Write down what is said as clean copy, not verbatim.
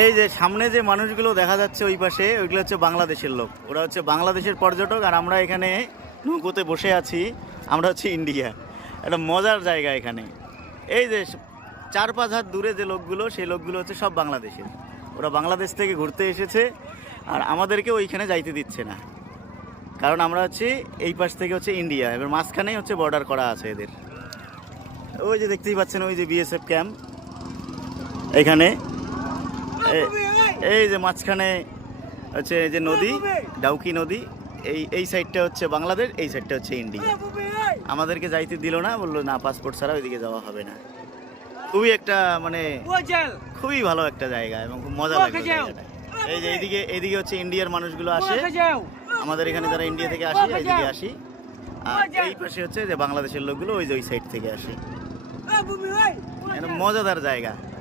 এই যে সামনে যে মানুষগুলো দেখা যাচ্ছে ওই পাশে, ওইগুলো হচ্ছে বাংলাদেশের লোক। ওরা হচ্ছে বাংলাদেশের পর্যটক, আর আমরা এখানে নৌকোতে বসে আছি, আমরা হচ্ছে ইন্ডিয়া। একটা মজার জায়গা এখানে। এই যে 4-5 হাত দূরে যে লোকগুলো, সেই লোকগুলো হচ্ছে সব বাংলাদেশের। ওরা বাংলাদেশ থেকে ঘুরতে এসেছে, আর আমাদেরকে ওইখানে যাইতে দিচ্ছে না, কারণ আমরা হচ্ছে এই পাশ থেকে হচ্ছে ইন্ডিয়া, এবার মাঝখানেই হচ্ছে বর্ডার করা আছে এদের। ওই যে দেখতেই পাচ্ছেন, ওই যে বিএসএফ ক্যাম্প এখানে। এই যে মাঝখানে হচ্ছে এই যে নদী, ডাউকি নদী, এই সাইডটা হচ্ছে বাংলাদেশ, এই সাইডটা হচ্ছে ইন্ডিয়া। আমাদেরকে যাইতে দিল না, বললো না, পাসপোর্ট ছাড়া ওইদিকে যাওয়া হবে না। খুবই একটা মানে খুবই ভালো একটা জায়গা এবং খুব মজা লাগে জায়গাটা। এই যে এইদিকে হচ্ছে ইন্ডিয়ার মানুষগুলো আসে, আমাদের এখানে যারা ইন্ডিয়া থেকে আসি এইদিকে আসি, আর এই পাশে হচ্ছে যে বাংলাদেশের লোকগুলো ওই যে ওই সাইড থেকে আসে। মজাদার জায়গা।